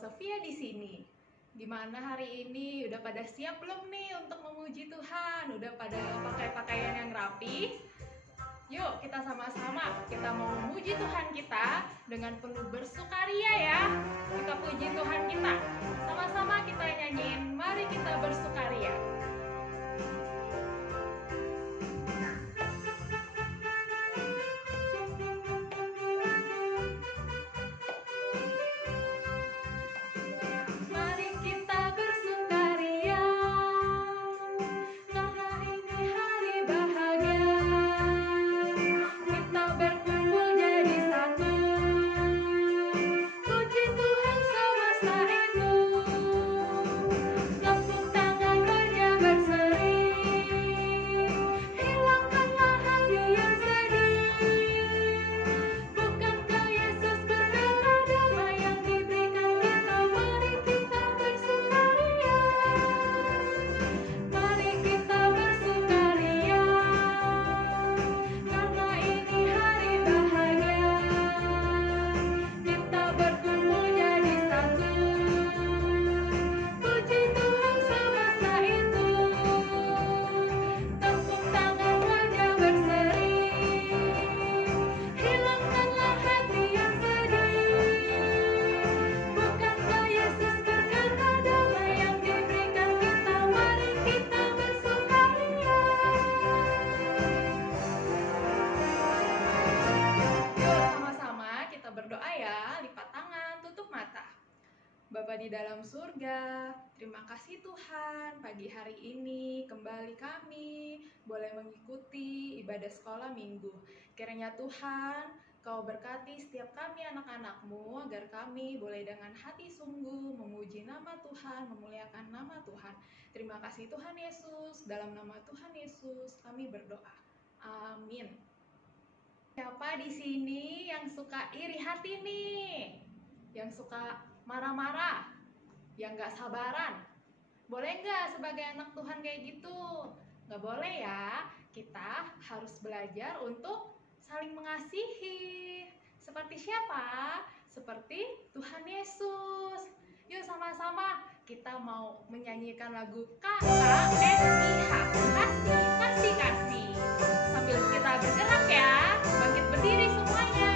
Sofia di sini. Gimana hari ini? Udah pada siap belum nih untuk memuji Tuhan? Udah pada pakai pakaian yang rapi? Yuk kita sama-sama, kita mau memuji Tuhan kita dengan penuh bersukaria ya. Kita puji Tuhan kita. Sama-sama kita nyanyiin, mari kita bersukaria. Bapa di dalam surga, terima kasih Tuhan, pagi hari ini kembali kami boleh mengikuti ibadah sekolah minggu. Kiranya Tuhan, Kau berkati setiap kami anak-anak-Mu, agar kami boleh dengan hati sungguh memuji nama Tuhan, memuliakan nama Tuhan. Terima kasih Tuhan Yesus, dalam nama Tuhan Yesus kami berdoa. Amin. Siapa di sini yang suka iri hati nih? Yang suka marah-marah, yang gak sabaran? Boleh nggak sebagai anak Tuhan kayak gitu? Nggak boleh ya. Kita harus belajar untuk saling mengasihi. Seperti siapa? Seperti Tuhan Yesus. Yuk sama-sama kita mau menyanyikan lagu KKSIH, kasih, kasih, kasih. Sambil kita bergerak ya, bangkit berdiri semuanya.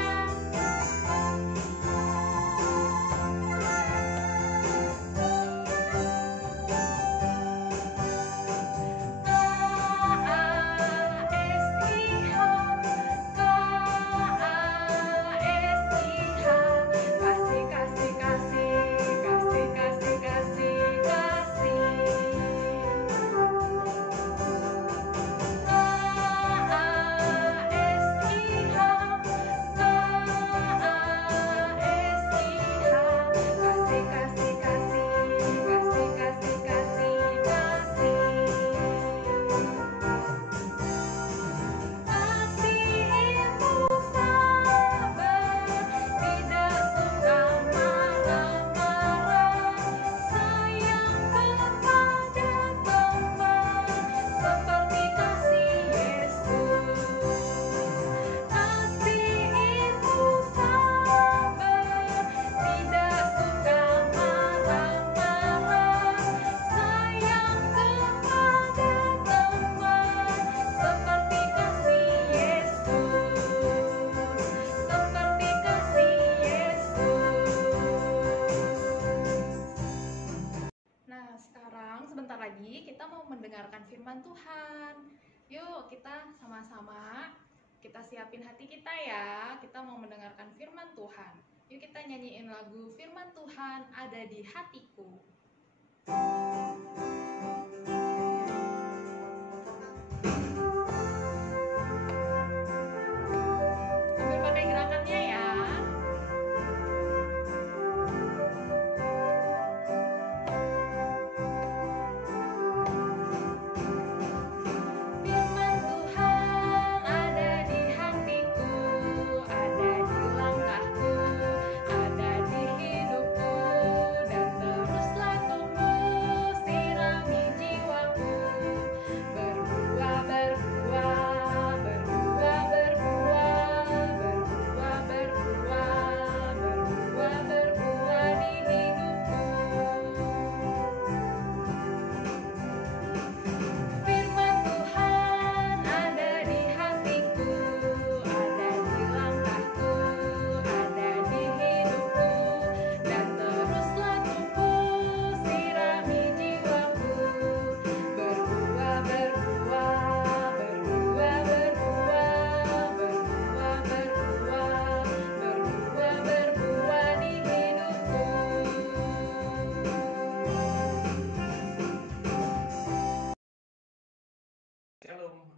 Mendengarkan firman Tuhan. Yuk kita sama-sama kita siapin hati kita ya. Kita mau mendengarkan firman Tuhan. Yuk kita nyanyiin lagu firman Tuhan ada di hatiku. Sambil pakai gerakannya ya. Ada di hidupku dan teruslah tumbuh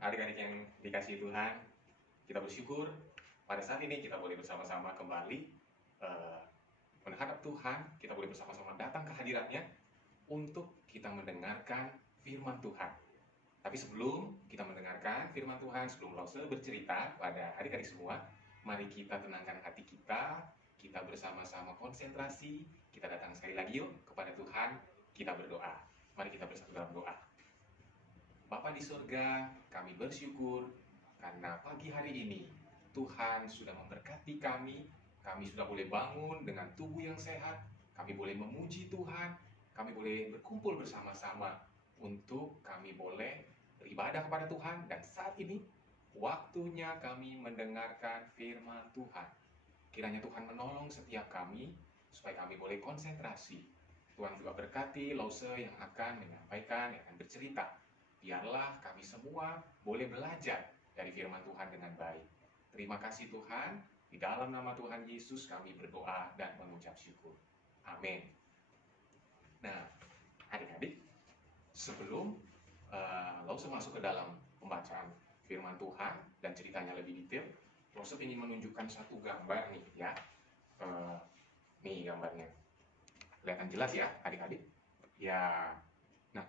adik-adik yang dikasihi Tuhan, kita bersyukur pada saat ini kita boleh bersama-sama kembali menghadap Tuhan. Kita boleh bersama-sama datang ke hadiratnya untuk kita mendengarkan firman Tuhan. Tapi sebelum kita mendengarkan firman Tuhan, sebelum Lause bercerita pada adik-adik semua, mari kita tenangkan hati kita bersama-sama konsentrasi, kita datang sekali lagi yuk kepada Tuhan, kita berdoa. Mari kita bersatu dalam doa. Bapa di surga, kami bersyukur karena pagi hari ini Tuhan sudah memberkati kami sudah boleh bangun dengan tubuh yang sehat, kami boleh memuji Tuhan, kami boleh berkumpul bersama-sama untuk kami boleh beribadah kepada Tuhan. Dan saat ini waktunya kami mendengarkan firman Tuhan. Kiranya Tuhan menolong setiap kami supaya kami boleh konsentrasi. Tuhan juga berkati Lause yang akan menyampaikan, yang akan bercerita. Biarlah kami semua boleh belajar dari firman Tuhan dengan baik. Terima kasih Tuhan, di dalam nama Tuhan Yesus kami berdoa dan mengucap syukur. Amin. Nah, adik-adik, sebelum Lause masuk ke dalam pembacaan firman Tuhan dan ceritanya lebih detail, Lause ingin menunjukkan satu gambar nih ya. Nih gambarnya. Kelihatan jelas ya adik-adik? Ya. Nah,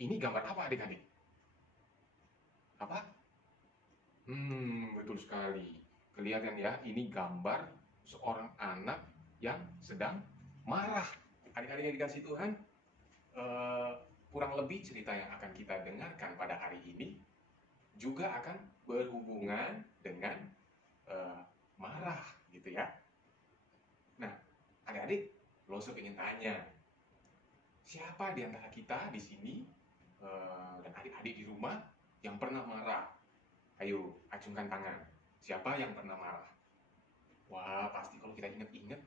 ini gambar apa adik-adik? Apa? Betul sekali. Kelihatan ya, ini gambar seorang anak yang sedang marah. Adik-adik yang dikasih Tuhan, kurang lebih cerita yang akan kita dengarkan pada hari ini juga akan berhubungan dengan marah gitu ya. Nah, adik-adik, Lause ingin tanya, siapa di antara kita di sini dan adik-adik di rumah yang pernah marah? Ayo, acungkan tangan. Siapa yang pernah marah? Wah, pasti kalau kita ingat-ingat,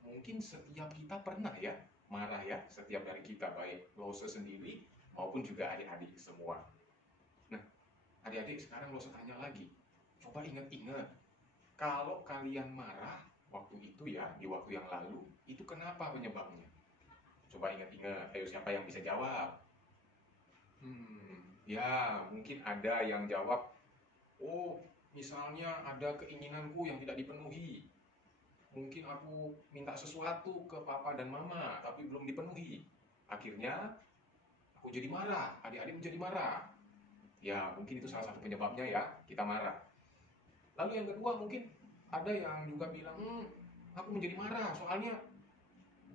mungkin setiap kita pernah ya marah ya, setiap dari kita, baik Lause sendiri maupun juga adik-adik semua. Nah, adik-adik sekarang Lause tanya lagi, coba ingat-ingat, kalau kalian marah waktu itu ya, di waktu yang lalu, itu kenapa penyebabnya? Coba ingat-ingat, ayo siapa yang bisa jawab? Ya, mungkin ada yang jawab, oh, misalnya ada keinginanku yang tidak dipenuhi. Mungkin aku minta sesuatu ke papa dan mama, tapi belum dipenuhi. Akhirnya, aku jadi marah, adik-adik menjadi marah. Ya, mungkin itu salah satu penyebabnya ya, kita marah. Lalu yang kedua, mungkin ada yang juga bilang, aku menjadi marah, soalnya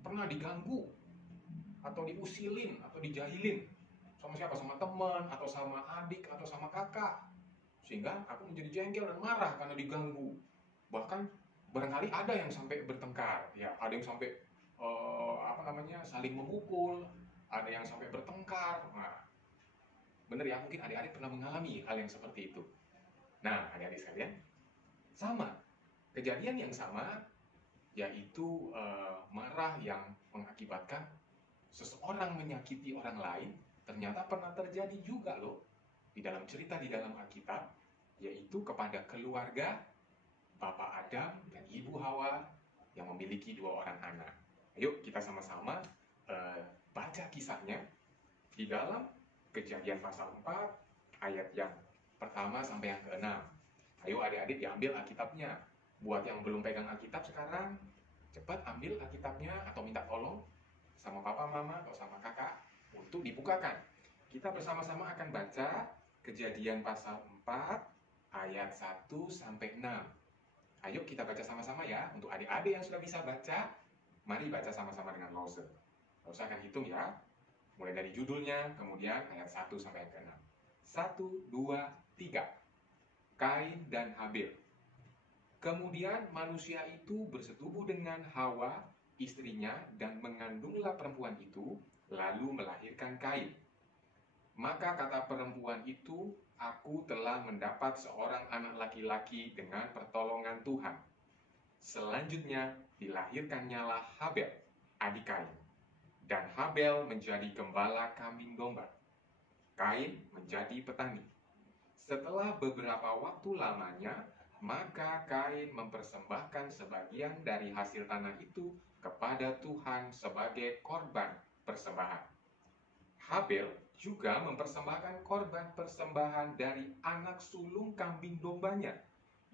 pernah diganggu, atau diusilin, atau dijahilin. Sama siapa? Sama teman, atau sama adik, atau sama kakak. Sehingga aku menjadi jengkel dan marah karena diganggu. Bahkan barangkali ada yang sampai bertengkar, ya, ada yang sampai saling memukul, ada yang sampai bertengkar. Nah, bener ya, mungkin adik-adik pernah mengalami hal yang seperti itu. Nah, adik-adik sekalian, sama kejadian yang sama, yaitu marah yang mengakibatkan seseorang menyakiti orang lain, ternyata pernah terjadi juga loh di dalam cerita di dalam Alkitab, yaitu kepada keluarga Bapak Adam dan Ibu Hawa yang memiliki 2 orang anak. Ayo kita sama-sama baca kisahnya di dalam Kejadian pasal 4 ayat yang pertama sampai yang ke-6. Ayo adik-adik diambil Alkitabnya. Buat yang belum pegang Alkitab sekarang, cepat ambil Alkitabnya atau minta tolong sama papa, mama, atau sama kakak untuk dibukakan. Kita bersama-sama akan baca Kejadian pasal 4 ayat 1 sampai 6. Ayo kita baca sama-sama ya. Untuk adik-adik yang sudah bisa baca, mari baca sama-sama dengan Lause. Lause akan hitung ya. Mulai dari judulnya, kemudian ayat 1 sampai yang ke-6. 1, 2, 3. Kain dan Habil. Kemudian manusia itu bersetubuh dengan Hawa, istrinya, dan mengandunglah perempuan itu, lalu melahirkan Kain. Maka kata perempuan itu, aku telah mendapat seorang anak laki-laki dengan pertolongan Tuhan. Selanjutnya dilahirkannyalah Habel, adik Kain. Dan Habel menjadi gembala kambing domba. Kain menjadi petani. Setelah beberapa waktu lamanya, maka Kain mempersembahkan sebagian dari hasil tanah itu kepada Tuhan sebagai korban persembahan. Habel juga mempersembahkan korban persembahan dari anak sulung kambing dombanya,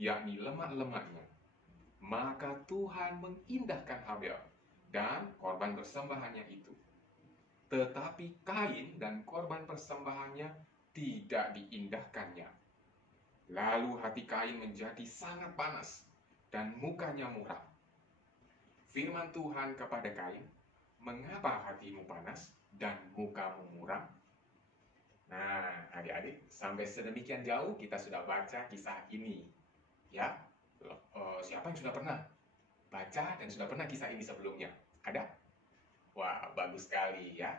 yakni lemak-lemaknya. Maka Tuhan mengindahkan Habel dan korban persembahannya itu. Tetapi Kain dan korban persembahannya tidak diindahkannya. Lalu hati Kain menjadi sangat panas dan mukanya muram. Firman Tuhan kepada Kain, "Mengapa hatimu panas dan mukamu muram?" Nah, adik-adik, sampai sedemikian jauh kita sudah baca kisah ini. Ya, siapa yang sudah pernah baca dan sudah pernah kisah ini sebelumnya? Ada? Wah, bagus sekali ya.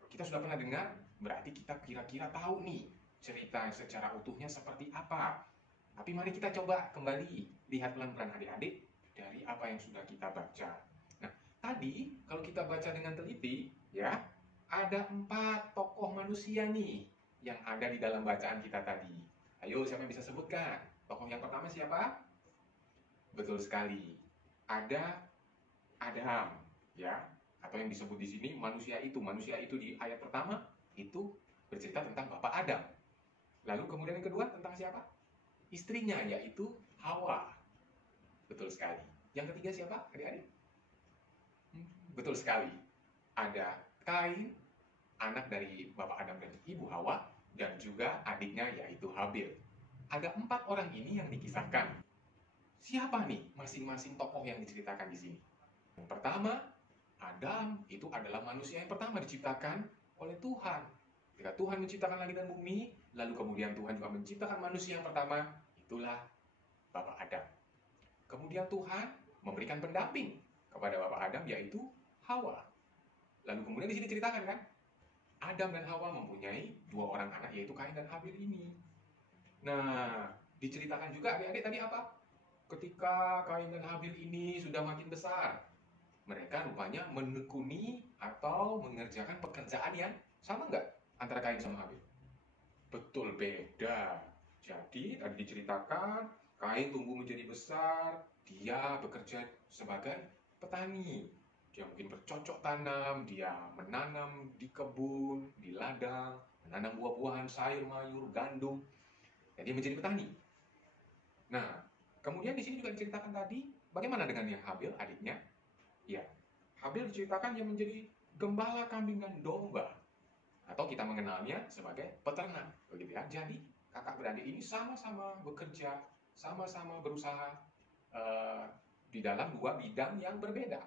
Kalau kita sudah pernah dengar, berarti kita kira-kira tahu nih cerita secara utuhnya seperti apa. Tapi mari kita coba kembali lihat pelan-pelan adik-adik dari apa yang sudah kita baca. Nah, tadi kalau kita baca dengan teliti, ya, ada 4 tokoh manusia nih yang ada di dalam bacaan kita tadi. Ayo, siapa yang bisa sebutkan? Tokoh yang pertama siapa? Betul sekali. Ada Adam, ya, atau yang disebut di sini manusia itu. Manusia itu di ayat pertama itu bercerita tentang Bapak Adam. Lalu kemudian yang kedua tentang siapa? Istrinya, yaitu Hawa. Betul sekali. Yang ketiga siapa, adik-adik? Betul sekali. Ada Kain, anak dari Bapak Adam dan Ibu Hawa, dan juga adiknya yaitu Habil. Ada 4 orang ini yang dikisahkan. Siapa nih masing-masing tokoh yang diceritakan di sini? Yang pertama, Adam itu adalah manusia yang pertama diciptakan oleh Tuhan. Ketika Tuhan menciptakan langit dan bumi, lalu kemudian Tuhan juga menciptakan manusia yang pertama, itulah Bapak Adam. Kemudian Tuhan memberikan pendamping kepada Bapak Adam, yaitu Hawa. Lalu kemudian di sini ceritakan kan, Adam dan Hawa mempunyai 2 orang anak, yaitu Kain dan Habil ini. Nah, diceritakan juga adik-adik tadi apa? Ketika Kain dan Habil ini sudah makin besar, mereka rupanya menekuni atau mengerjakan pekerjaan yang sama nggak antara Kain sama Habil? Betul, beda. Jadi tadi diceritakan Kain tumbuh menjadi besar, dia bekerja sebagai petani. Dia mungkin bercocok tanam, dia menanam di kebun, di ladang, menanam buah-buahan, sayur mayur, gandum. Dan dia menjadi petani. Nah, kemudian di sini juga diceritakan tadi bagaimana dengan yang Habil, adiknya? Ya, Habil diceritakan yang menjadi gembala kambing dan domba, atau kita mengenalnya sebagai peternak, begitu ya. Jadi kakak beradik ini sama-sama bekerja, sama-sama berusaha di dalam 2 bidang yang berbeda.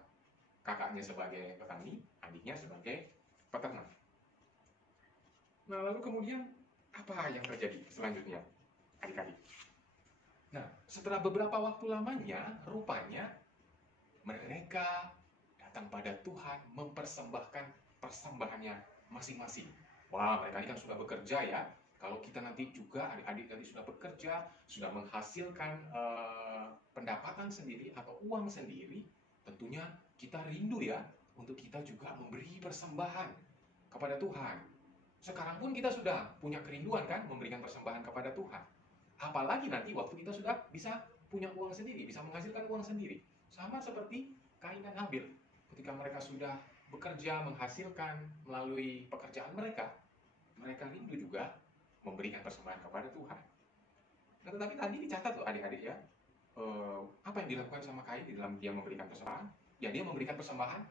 Kakaknya sebagai petani, adiknya sebagai peternak. Nah, lalu kemudian apa yang terjadi selanjutnya, adik-adik? Nah, setelah beberapa waktu lamanya, rupanya mereka datang pada Tuhan mempersembahkan persembahannya masing-masing. Wah, mereka ini kan sudah bekerja ya. Kalau kita nanti juga, adik-adik nanti sudah bekerja, sudah menghasilkan pendapatan sendiri atau uang sendiri, tentunya kita rindu ya untuk kita juga memberi persembahan kepada Tuhan. Sekarang pun kita sudah punya kerinduan kan memberikan persembahan kepada Tuhan. Apalagi nanti waktu kita sudah bisa punya uang sendiri, bisa menghasilkan uang sendiri. Sama seperti Kain dan Habil. Ketika mereka sudah bekerja, menghasilkan melalui pekerjaan mereka, mereka rindu juga memberikan persembahan kepada Tuhan. Nah, tetapi tadi dicatat loh adik-adik ya, apa yang dilakukan sama Kain di dalam dia memberikan persembahan? Ya, dia memberikan persembahan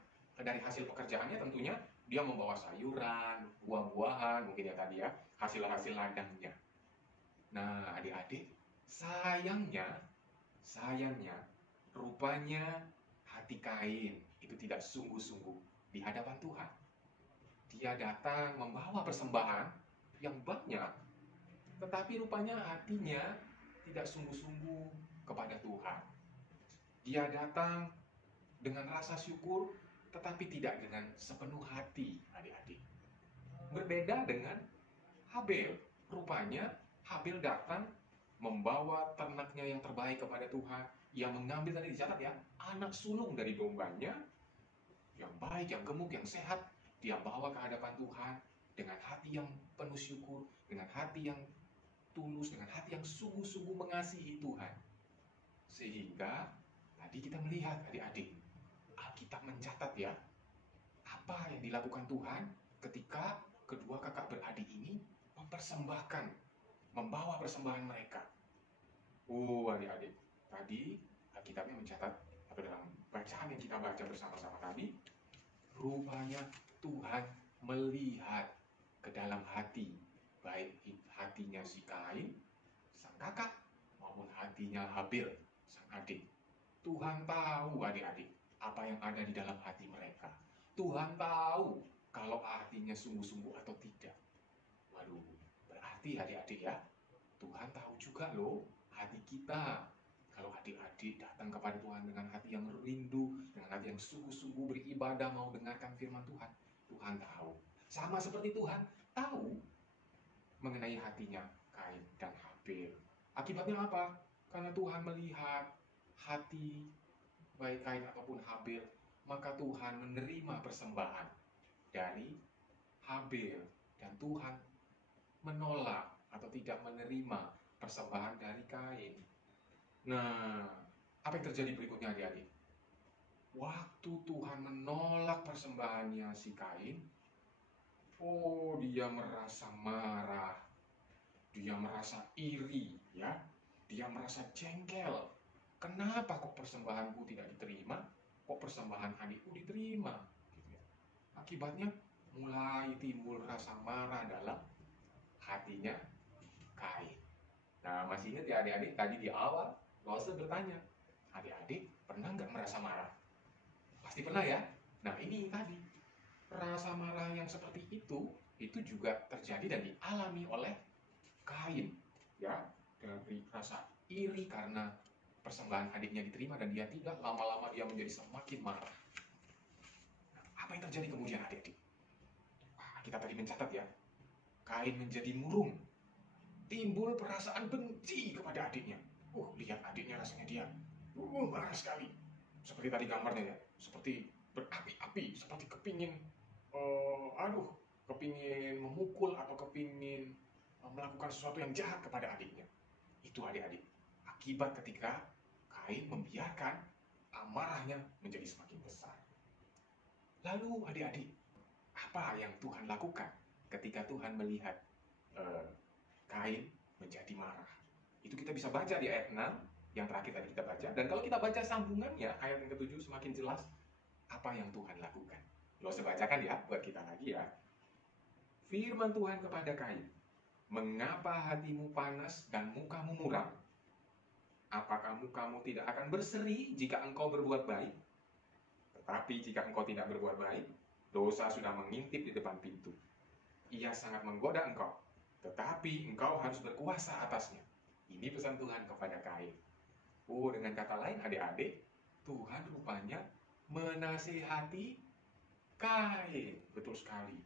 dari hasil pekerjaannya, tentunya dia membawa sayuran, buah-buahan, mungkin ya tadi ya, hasil-hasil ladangnya. Nah, adik-adik, sayangnya, rupanya hati Kain itu tidak sungguh-sungguh di hadapan Tuhan. Dia datang membawa persembahan yang banyak, tetapi rupanya hatinya tidak sungguh-sungguh kepada Tuhan. Dia datang dengan rasa syukur, tetapi tidak dengan sepenuh hati, adik-adik. Berbeda dengan Habil. Rupanya Habil datang membawa ternaknya yang terbaik kepada Tuhan. Ia mengambil, tadi dicatat ya, anak sulung dari dombanya yang baik, yang gemuk, yang sehat. Dia bawa ke hadapan Tuhan dengan hati yang penuh syukur, dengan hati yang tulus, dengan hati yang sungguh-sungguh mengasihi Tuhan. Sehingga tadi kita melihat adik-adik, Alkitab mencatat ya, apa yang dilakukan Tuhan ketika kedua kakak beradik ini membawa persembahan mereka. Adik-adik, tadi Alkitabnya mencatat, atau dalam bacaan yang kita baca bersama-sama tadi, rupanya Tuhan melihat ke dalam hati, baik hatinya si Kain, sang kakak, maupun hatinya Habil, sang adik. Tuhan tahu adik-adik apa yang ada di dalam hati mereka. Tuhan tahu kalau hatinya sungguh-sungguh atau tidak. Waduh, berarti adik-adik ya, Tuhan tahu juga loh hati kita. Kalau adik-adik datang kepada Tuhan dengan hati yang rindu, dengan hati yang sungguh-sungguh beribadah mau dengarkan firman Tuhan, Tuhan tahu. Sama seperti Tuhan tahu mengenai hatinya Kain dan Habil. Akibatnya apa? Karena Tuhan melihat hati baik Kain ataupun Habil, maka Tuhan menerima persembahan dari Habil, dan Tuhan menolak atau tidak menerima persembahan dari Kain. Nah, apa yang terjadi berikutnya adik-adik? Waktu Tuhan menolak persembahannya si Kain, dia merasa marah, dia merasa iri, ya, dia merasa jengkel. Kenapa kok persembahanku tidak diterima? Kok persembahan adikku diterima? Gitu ya. Akibatnya mulai timbul rasa marah dalam hatinya Kain. Nah, masih ingat ya adik-adik, tadi di awal Lose bertanya, adik-adik pernah nggak merasa marah? Pasti pernah ya? Nah, ini tadi, rasa marah yang seperti itu juga terjadi dan dialami oleh Kain. Ya, dari rasa iri karena persembahan adiknya diterima dan dia tidak, lama-lama dia menjadi semakin marah. Nah, apa yang terjadi kemudian adik-adik? Kita tadi mencatat ya, Kain menjadi murung, timbul perasaan benci kepada adiknya. Lihat adiknya rasanya dia marah sekali. Seperti tadi gambarnya ya, seperti berapi-api, seperti kepingin kepingin memukul atau kepingin melakukan sesuatu yang jahat kepada adiknya. Itu adik-adik, akibat ketika Kain membiarkan amarahnya menjadi semakin besar. Lalu adik-adik, apa yang Tuhan lakukan ketika Tuhan melihat Kain menjadi marah? Itu kita bisa baca di ayat 6 yang terakhir tadi kita baca. Dan kalau kita baca sambungannya, ayat yang ke-7 semakin jelas apa yang Tuhan lakukan. Saya bacakan ya, buat kita lagi ya. Firman Tuhan kepada Kain, mengapa hatimu panas dan mukamu muram? Apakah mukamu tidak akan berseri jika engkau berbuat baik? Tetapi jika engkau tidak berbuat baik, dosa sudah mengintip di depan pintu. Ia sangat menggoda engkau, tetapi engkau harus berkuasa atasnya. Ini pesan Tuhan kepada Kain. Dengan kata lain adik-adik, Tuhan rupanya menasihati Kain. Betul sekali.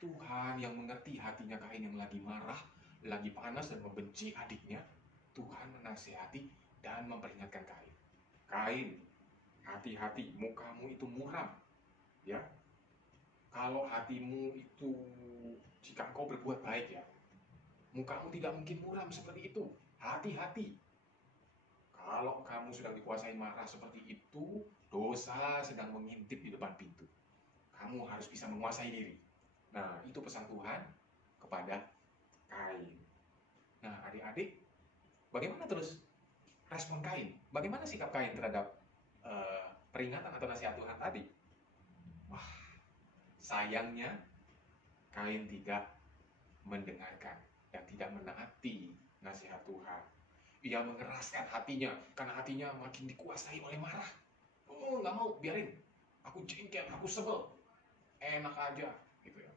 Tuhan yang mengerti hatinya Kain yang lagi marah, lagi panas dan membenci adiknya. Tuhan menasihati dan memperingatkan Kain. Kain, hati-hati, mukamu itu muram. Ya, kalau hatimu itu, jika engkau berbuat baik ya, mukamu tidak mungkin muram seperti itu. Hati-hati. Kalau kamu sedang dikuasai marah seperti itu, dosa sedang mengintip di depan pintu. Kamu harus bisa menguasai diri. Nah, itu pesan Tuhan kepada Kain. Nah, adik-adik, bagaimana terus respon Kain? Bagaimana sikap Kain terhadap peringatan atau nasihat Tuhan tadi? Sayangnya Kain tidak mendengarkan dan tidak menaati nasihat Tuhan. Ia mengeraskan hatinya karena hatinya makin dikuasai oleh marah. Nggak mau, biarin. Aku jengkel, aku sebel. Enak aja, gitu ya.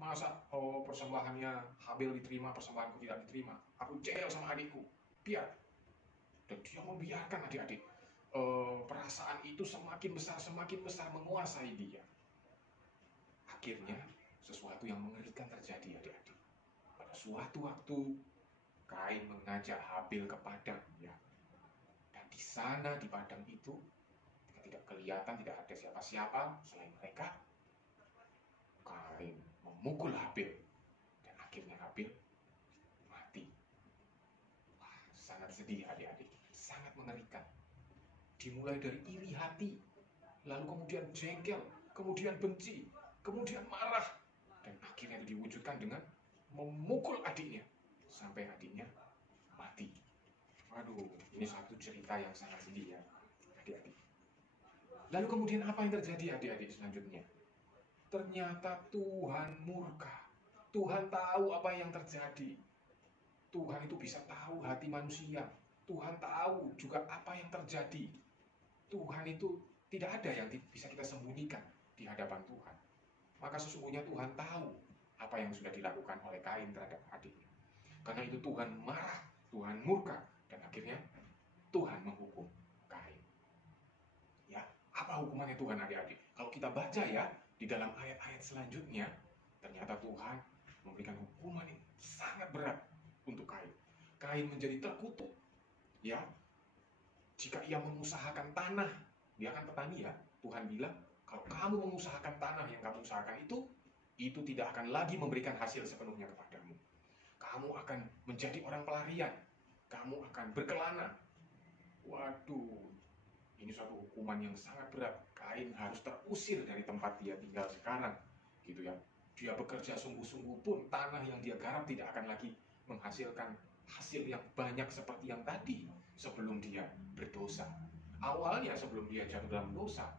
Masa persembahannya Habil diterima, persembahanku tidak diterima. Aku jengkel sama adikku. Biar. Dan dia membiarkan adik-adik. Perasaan itu semakin besar menguasai dia. Akhirnya sesuatu yang mengerikan terjadi adik-adik. Pada suatu waktu Kain mengajak Habil ke padang, ya. Dan di sana di padang itu, ketika tidak kelihatan, tidak ada siapa-siapa selain mereka, Kain memukul Habil dan akhirnya Habil mati. Sangat sedih adik-adik, sangat mengerikan. Dimulai dari iri hati, lalu kemudian jengkel, kemudian benci, kemudian marah, dan akhirnya itu diwujudkan dengan memukul adiknya sampai adiknya mati. Waduh, ini satu cerita yang sangat sedih ya, adik-adik. Lalu kemudian apa yang terjadi adik-adik selanjutnya? Ternyata Tuhan murka. Tuhan tahu apa yang terjadi. Tuhan itu bisa tahu hati manusia. Tuhan tahu juga apa yang terjadi. Tuhan itu tidak ada yang bisa kita sembunyikan di hadapan Tuhan. Maka sesungguhnya Tuhan tahu apa yang sudah dilakukan oleh Kain terhadap adiknya. Karena itu Tuhan marah, Tuhan murka, dan akhirnya Tuhan menghukum Kain. Ya, apa hukumannya Tuhan adik-adik? Kalau kita baca ya, di dalam ayat-ayat selanjutnya, ternyata Tuhan memberikan hukuman yang sangat berat untuk Kain. Kain menjadi terkutuk. Ya, jika ia mengusahakan tanah, dia kan petani ya. Tuhan bilang, kalau kamu mengusahakan tanah yang kamu usahakan itu tidak akan lagi memberikan hasil sepenuhnya kepadamu. Kamu akan menjadi orang pelarian. Kamu akan berkelana. Waduh, ini suatu hukuman yang sangat berat. Kain harus terusir dari tempat dia tinggal sekarang, gitu ya. Dia bekerja sungguh-sungguh pun tanah yang dia garap tidak akan lagi menghasilkan hasil yang banyak seperti yang tadi sebelum dia berdosa. Awalnya sebelum dia jatuh dalam dosa,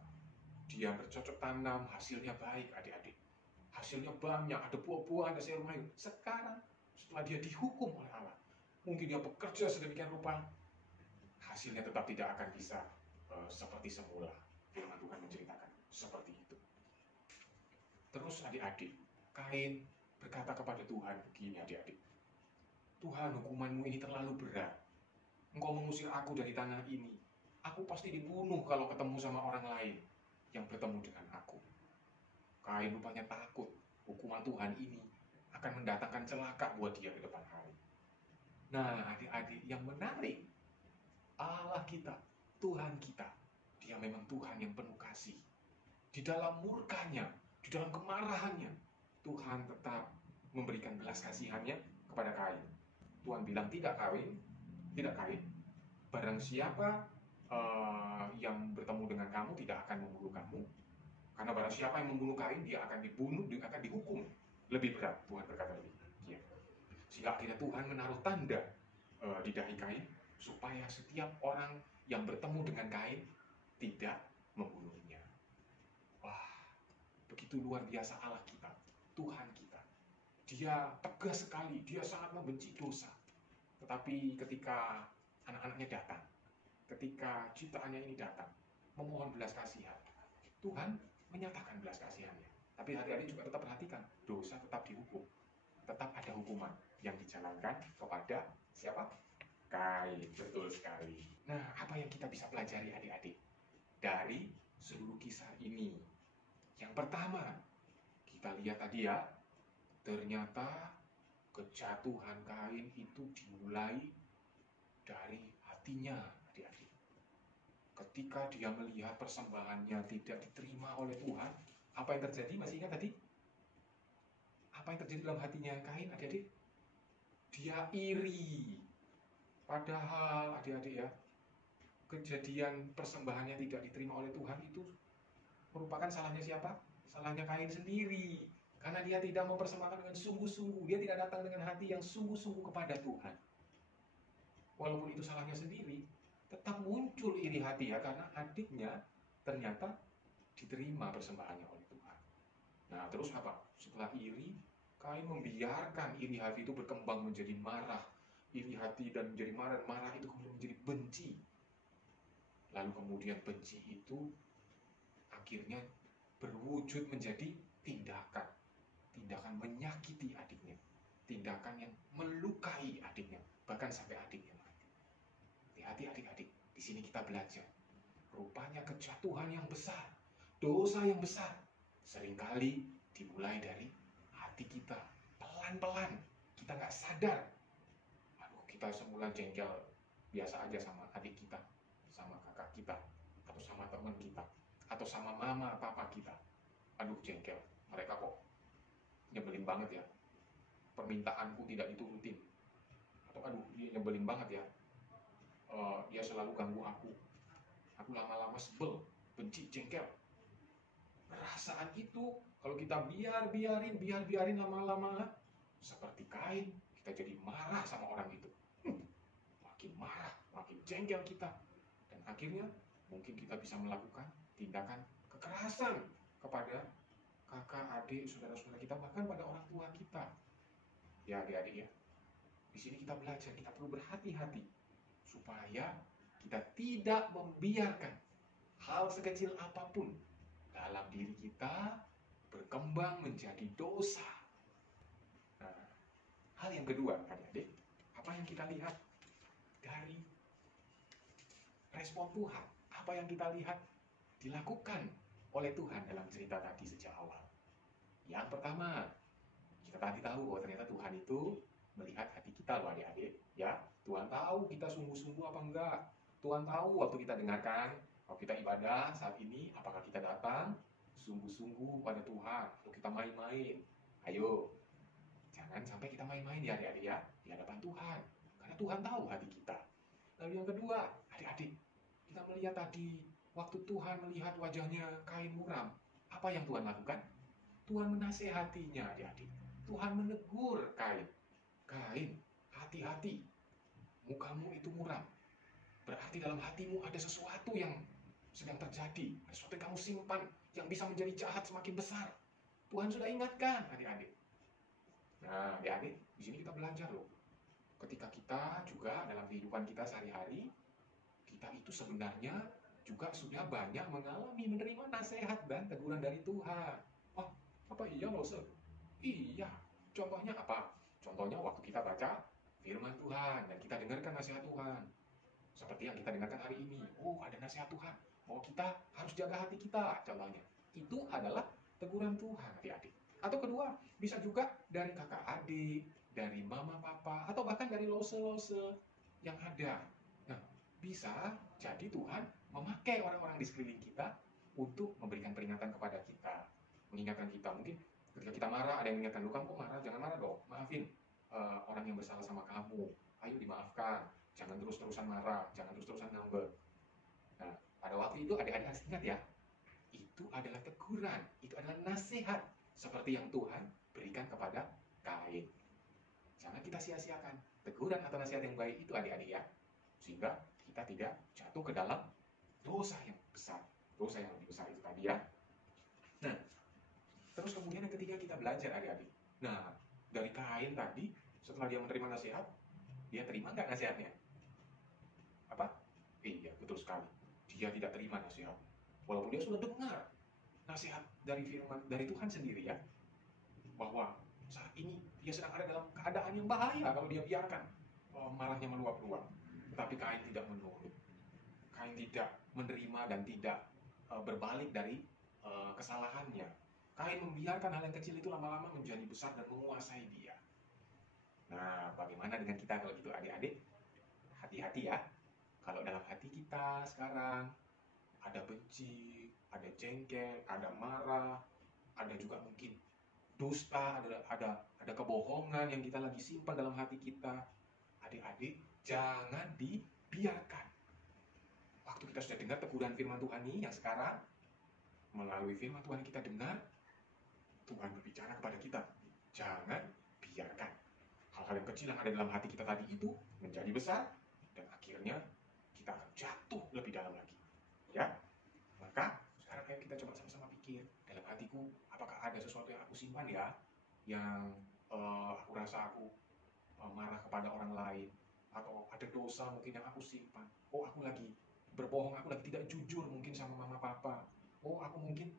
dia bercocok tanam, hasilnya baik adik-adik. Hasilnya banyak, ada buah-buahan, ada sayur mayur. Sekarang setelah dia dihukum oleh Allah, mungkin dia bekerja sedemikian rupa, hasilnya tetap tidak akan bisa seperti semula. Firman Tuhan menceritakan seperti itu. Terus adik-adik, Kain berkata kepada Tuhan begini adik-adik, Tuhan, hukumanmu ini terlalu berat. Engkau mengusir aku dari tanah ini. Aku pasti dibunuh kalau ketemu sama orang lain yang bertemu dengan aku. Kain rupanya takut hukuman Tuhan ini akan mendatangkan celaka buat dia ke depan hari. Nah, adik-adik, yang menarik, Allah kita, Tuhan kita, dia memang Tuhan yang penuh kasih. Di dalam murkanya, di dalam kemarahannya, Tuhan tetap memberikan belas kasihannya kepada Kain. Tuhan bilang, tidak Kain, barang siapa yang bertemu dengan kamu tidak akan membunuh kamu. Karena barang siapa yang membunuh Kain, dia akan dibunuh, dia akan dihukum lebih berat. Tuhan berkata lebih. Ya. Sehingga akhirnya Tuhan menaruh tanda di dahi Kain, supaya setiap orang yang bertemu dengan Kain tidak membunuhnya. Wah, begitu luar biasa Allah kita, Tuhan kita. Dia tegas sekali, dia sangat membenci dosa. Tetapi ketika anak-anaknya datang, ketika ciptaannya ini datang, memohon belas kasihan, Tuhan menyatakan belas kasihannya. Tapi adik-adik juga tetap perhatikan, dosa tetap dihukum. Tetap ada hukuman yang dijalankan kepada siapa? Kain, betul sekali. Nah, apa yang kita bisa pelajari adik-adik dari seluruh kisah ini? Yang pertama, kita lihat tadi ya, ternyata kejatuhan Kain itu dimulai dari hatinya, adik-adik. Ketika dia melihat persembahannya tidak diterima oleh Tuhan, apa yang terjadi? Masih ingat tadi? Apa yang terjadi dalam hatinya Kain, adik-adik? Dia iri. Padahal adik-adik ya, kejadian persembahannya tidak diterima oleh Tuhan itu merupakan salahnya siapa? Salahnya Kain sendiri. Karena dia tidak mempersembahkan dengan sungguh-sungguh. Dia tidak datang dengan hati yang sungguh-sungguh kepada Tuhan. Walaupun itu salahnya sendiri, tetap muncul iri hati ya, karena adiknya ternyata diterima persembahannya oleh Tuhan. Nah, terus apa? Setelah iri, Kain membiarkan iri hati itu berkembang menjadi marah. Iri hati dan menjadi marah itu kemudian menjadi benci. Lalu kemudian benci itu akhirnya berwujud menjadi tindakan. Tindakan menyakiti adiknya. Tindakan yang melukai adiknya. Bahkan sampai adiknya mati. Hati-hati adik-adik. Di sini kita belajar. Rupanya kejatuhan yang besar. Dosa yang besar. Seringkali dimulai dari hati kita. Pelan-pelan. Kita nggak sadar. Kita semula jengkel biasa aja sama adik kita, sama kakak kita, atau sama teman kita, atau sama mama papa kita. Aduh, jengkel, mereka kok nyebelin banget ya, permintaanku tidak diturutin. Atau aduh, dia nyebelin banget ya, dia selalu ganggu aku lama-lama sebel, benci, jengkel. Perasaan itu Kalau kita biarin lama-lama, seperti Kain, kita jadi marah sama orang itu. Makin marah, makin jengkel kita. Dan akhirnya mungkin kita bisa melakukan tindakan kekerasan kepada kakak, adik, saudara-saudara kita, bahkan pada orang tua kita. Ya adik-adik ya, di sini kita belajar, kita perlu berhati-hati supaya kita tidak membiarkan hal sekecil apapun dalam diri kita berkembang menjadi dosa. Nah, hal yang kedua, adik-adik, apa yang kita lihat dari respon Tuhan, apa yang kita lihat dilakukan oleh Tuhan dalam cerita tadi sejak awal. Yang pertama, kita tadi tahu bahwa ternyata Tuhan itu melihat hati kita loh adik-adik. Ya, Tuhan tahu kita sungguh-sungguh apa enggak. Tuhan tahu waktu kita dengarkan, waktu kita ibadah saat ini, apakah kita datang sungguh-sungguh pada Tuhan, atau kita main-main. Ayo, jangan sampai kita main-main ya adik-adik ya, di hadapan Tuhan. Karena Tuhan tahu hati kita. Lalu yang kedua, adik-adik, kita melihat tadi, waktu Tuhan melihat wajahnya Kain muram, apa yang Tuhan lakukan? Tuhan menasehatinya adik-adik. Tuhan menegur Kain. Kain, hati-hati, mukamu itu muram. Berarti dalam hatimu ada sesuatu yang sedang terjadi, ada sesuatu yang kamu simpan, yang bisa menjadi jahat semakin besar. Tuhan sudah ingatkan adik-adik. Nah adik-adik, di sini kita belajar loh. Ketika kita juga dalam kehidupan kita sehari-hari, kita itu sebenarnya juga sudah banyak mengalami menerima nasihat dan teguran dari Tuhan. Oh, apa iya loh, Sir? Iya. Contohnya apa? Contohnya waktu kita baca firman Tuhan dan kita dengarkan nasihat Tuhan. Seperti yang kita dengarkan hari ini. Oh, ada nasihat Tuhan bahwa kita harus jaga hati kita, contohnya. Itu adalah teguran Tuhan, adik-adik. Atau kedua, bisa juga dari kakak adik, dari mama papa, atau bahkan dari lose-lose yang ada. Nah, bisa jadi Tuhan memakai orang-orang di sekeliling kita untuk memberikan peringatan kepada kita, mengingatkan kita. Mungkin ketika kita marah, ada yang mengingatkan, "Lu kamu kok marah? Jangan marah dong, maafin orang yang bersalah sama kamu. Ayo dimaafkan, jangan terus-terusan marah, jangan terus-terusan ngambek." Nah, pada waktu itu adik-adik harus ingat ya, itu adalah teguran, itu adalah nasihat seperti yang Tuhan berikan kepada Kain. Jangan kita sia-siakan teguran atau nasihat yang baik itu adik-adik ya, sehingga kita tidak jatuh ke dalam dosa yang besar, dosa yang lebih besar itu tadi ya. Nah, terus kemudian yang ketiga kita belajar adik-adik. Nah, dari Kain tadi, setelah dia menerima nasihat, dia terima nggak nasihatnya? Apa? Iya, betul sekali. Dia tidak terima nasihat. Walaupun dia sudah dengar nasihat dari firman dari Tuhan sendiri ya, bahwa saat ini dia sedang ada dalam keadaan yang bahaya kalau dia biarkan marahnya meluap-luap. Tetapi Kain tidak menurut. Kain tidak menerima dan tidak berbalik dari kesalahannya. Kain membiarkan hal yang kecil itu lama-lama menjadi besar dan menguasai dia. Nah, bagaimana dengan kita kalau gitu adik-adik? Hati-hati ya. Kalau dalam hati kita sekarang ada benci, ada jengkel, ada marah, ada juga mungkin dusta, ada kebohongan yang kita lagi simpan dalam hati kita. Adik-adik, jangan dibiarkan. Waktu kita sudah dengar teguran firman Tuhan ini yang sekarang, melalui firman Tuhan kita dengar, Tuhan berbicara kepada kita. Jangan biarkan hal-hal yang kecil yang ada dalam hati kita tadi itu menjadi besar, dan akhirnya kita akan jatuh lebih dalam lagi. Ya, maka sekarang ayo kita coba sama-sama pikir, dalam hatiku apakah ada sesuatu yang aku simpan ya, yang aku rasa aku marah kepada orang lain, atau ada dosa mungkin yang aku simpan. Oh, aku lagi berbohong, aku lagi tidak jujur mungkin sama mama papa. Oh, aku mungkin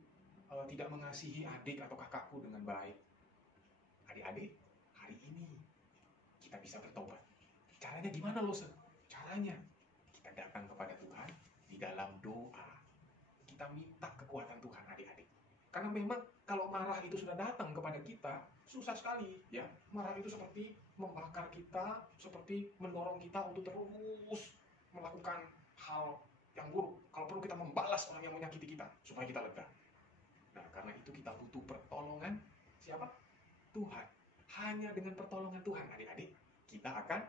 tidak mengasihi adik atau kakakku dengan baik. Adik-adik, hari ini kita bisa bertobat. Caranya gimana loh, Sir? Caranya kita datang kepada Tuhan di dalam doa. Kita minta kekuatan Tuhan adik-adik. Karena memang kalau marah itu sudah datang kepada kita, susah sekali ya. Marah itu seperti membakar kita, seperti mendorong kita untuk terus melakukan hal yang buruk. Kalau perlu kita membalas orang yang menyakiti kita supaya kita lega. Nah, karena itu kita butuh pertolongan siapa? Tuhan. Hanya dengan pertolongan Tuhan adik-adik, kita akan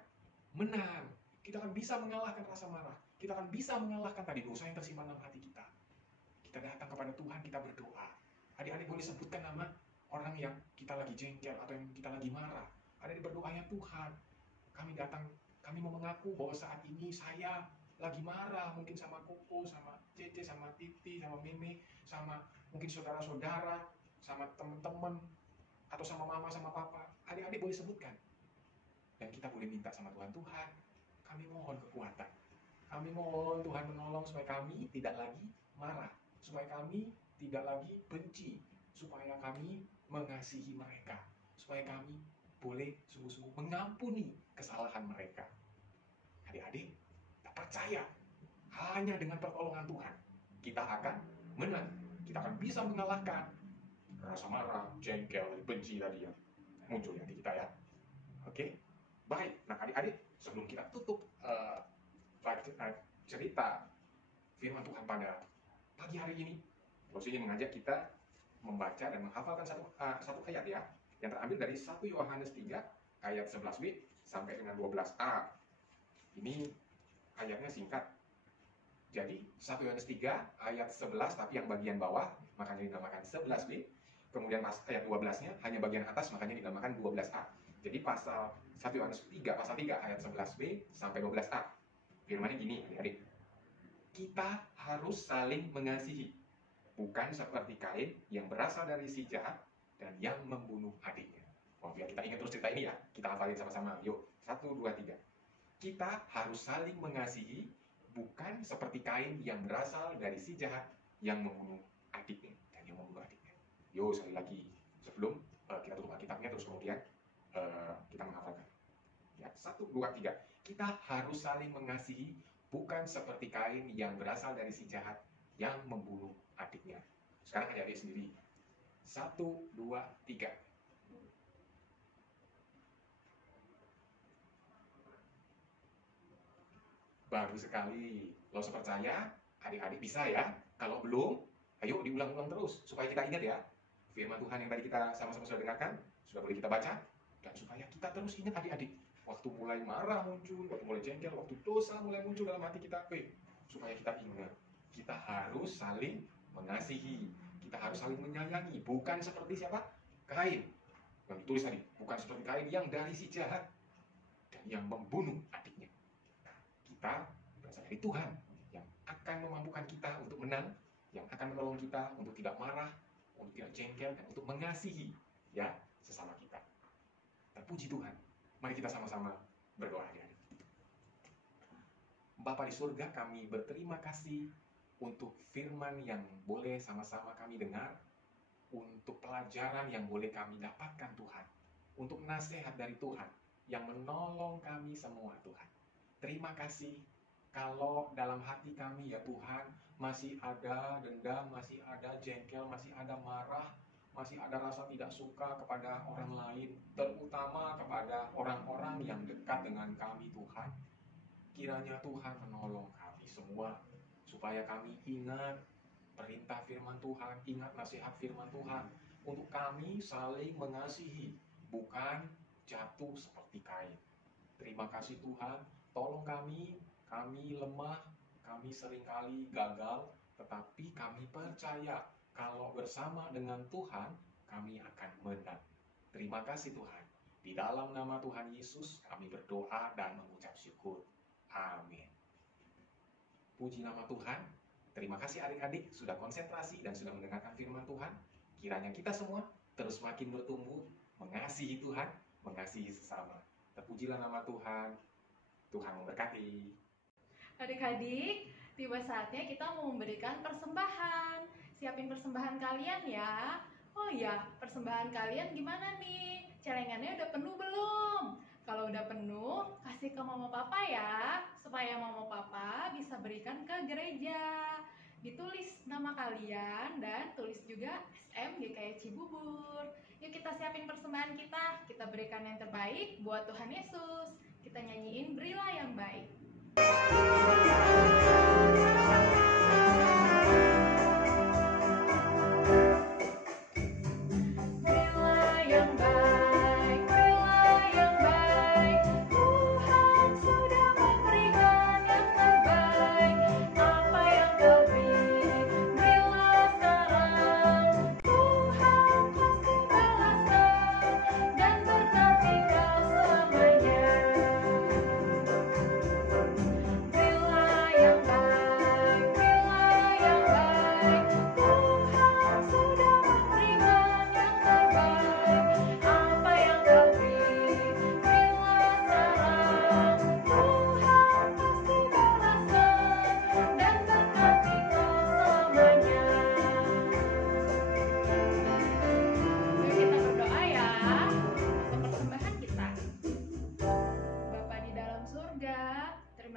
menang. Kita akan bisa mengalahkan rasa marah. Kita akan bisa mengalahkan tadi dosa yang tersimpan dalam hati kita. Kita datang kepada Tuhan, kita berdoa. Adik-adik boleh sebutkan nama orang yang kita lagi jengkel atau yang kita lagi marah. Adik berdoa, ya Tuhan, kami mau mengaku bahwa saat ini saya lagi marah, mungkin sama Koko, sama Cece, sama Titi, sama Meme, sama mungkin saudara-saudara, sama teman-teman, atau sama mama, sama papa. Adik-adik boleh sebutkan. Dan kita boleh minta sama Tuhan, Tuhan, kami mohon kekuatan. Kami mohon Tuhan menolong supaya kami tidak lagi marah, supaya kami tidak lagi benci, supaya kami mengasihi mereka, supaya kami boleh sungguh-sungguh mengampuni kesalahan mereka. Adik-adik, kita percaya hanya dengan pertolongan Tuhan kita akan menang, kita akan bisa mengalahkan rasa marah, jengkel, benci tadi yang muncul di kita ya. Oke, baik. Nah adik-adik, sebelum kita tutup cerita firman Tuhan pada pagi hari ini, Bos ingin mengajak kita membaca dan menghafalkan satu ayat ya, yang terambil dari 1 Yohanes 3 ayat 11b sampai dengan 12a. Ini ayatnya singkat. Jadi 1 Yohanes 3 ayat 11 tapi yang bagian bawah makanya dinamakan 11b. Kemudian ayat 12-nya hanya bagian atas makanya dinamakan 12a. Jadi pasal 1 Yohanes 3 pasal 3 ayat 11b sampai 12a. Firman-nya gini, adik-adik. Kita harus saling mengasihi, bukan seperti Kain yang berasal dari si jahat dan yang membunuh adiknya. Oh, biar kita ingat terus cerita ini ya. Kita hafalin sama-sama. Yuk, 1, 2, 3. Kita harus saling mengasihi, bukan seperti Kain yang berasal dari si jahat yang membunuh adiknya dan yang membunuh adiknya. Yuk, sekali lagi. Sebelum kita tutup Alkitabnya, terus kemudian kita menghafalkan. Ya, 1, 2, 3. Kita harus saling mengasihi, bukan seperti Kain yang berasal dari si jahat yang membunuh adiknya. Sekarang adik-adik sendiri. 1, 2, 3. Bagus sekali. Lo percaya, adik-adik bisa ya. Kalau belum, ayo diulang-ulang terus supaya kita ingat ya. Firman Tuhan yang tadi kita sama-sama sudah dengarkan, sudah boleh kita baca, dan supaya kita terus ingat adik-adik. Waktu mulai marah muncul, waktu mulai jengkel, waktu dosa mulai muncul dalam hati kita, supaya kita ingat, kita harus saling mengasihi, kita harus saling menyayangi, bukan seperti siapa? Kain. Yang ditulis tadi, bukan seperti Kain yang dari si jahat dan yang membunuh adiknya. Kita berasal dari Tuhan yang akan memampukan kita untuk menang, yang akan menolong kita untuk tidak marah, untuk tidak jengkel, dan untuk mengasihi ya sesama kita. Dan puji Tuhan. Mari kita sama-sama berdoa ya. Bapa di surga, kami berterima kasih untuk firman yang boleh sama-sama kami dengar, untuk pelajaran yang boleh kami dapatkan Tuhan, untuk nasihat dari Tuhan yang menolong kami semua Tuhan. Terima kasih kalau dalam hati kami ya Tuhan masih ada dendam, masih ada jengkel, masih ada marah, masih ada rasa tidak suka kepada orang lain, terutama kepada orang-orang yang dekat dengan kami Tuhan. Kiranya Tuhan menolong kami semua, supaya kami ingat perintah firman Tuhan, ingat nasihat firman Tuhan, untuk kami saling mengasihi, bukan jatuh seperti Kain. Terima kasih Tuhan, tolong kami lemah, kami seringkali gagal, tetapi kami percaya, kalau bersama dengan Tuhan, kami akan menang. Terima kasih Tuhan. Di dalam nama Tuhan Yesus, kami berdoa dan mengucap syukur. Amin. Puji nama Tuhan. Terima kasih adik-adik sudah konsentrasi dan sudah mendengarkan firman Tuhan. Kiranya kita semua terus makin bertumbuh, mengasihi Tuhan, mengasihi sesama. Terpujilah nama Tuhan. Tuhan memberkati. Adik-adik, tiba saatnya kita mau memberikan persembahan. Siapin persembahan kalian ya. Oh ya, persembahan kalian gimana nih? Celengannya udah penuh belum? Kalau udah penuh, kasih ke mama papa ya, supaya mama papa bisa berikan ke gereja. Ditulis nama kalian dan tulis juga SM GKI Cibubur. Yuk kita siapin persembahan kita berikan yang terbaik buat Tuhan Yesus. Kita nyanyiin Berilah yang Baik.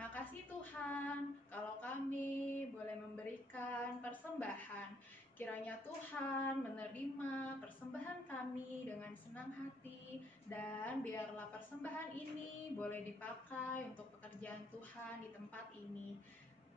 Terima kasih Tuhan, kalau kami boleh memberikan persembahan. Kiranya Tuhan menerima persembahan kami dengan senang hati, dan biarlah persembahan ini boleh dipakai untuk pekerjaan Tuhan di tempat ini.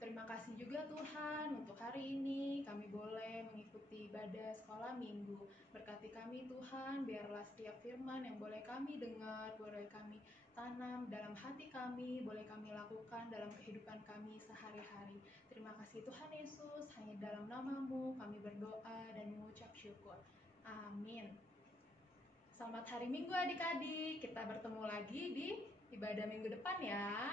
Terima kasih juga Tuhan, untuk hari ini kami boleh mengikuti ibadah sekolah minggu. Berkati kami Tuhan, biarlah setiap firman yang boleh kami dengar, boleh kami tanam dalam hati kami, boleh kami lakukan dalam kehidupan kami sehari-hari. Terima kasih Tuhan Yesus, hanya dalam nama-Mu kami berdoa dan mengucap syukur. Amin. Selamat hari Minggu adik-adik, kita bertemu lagi di ibadah minggu depan ya.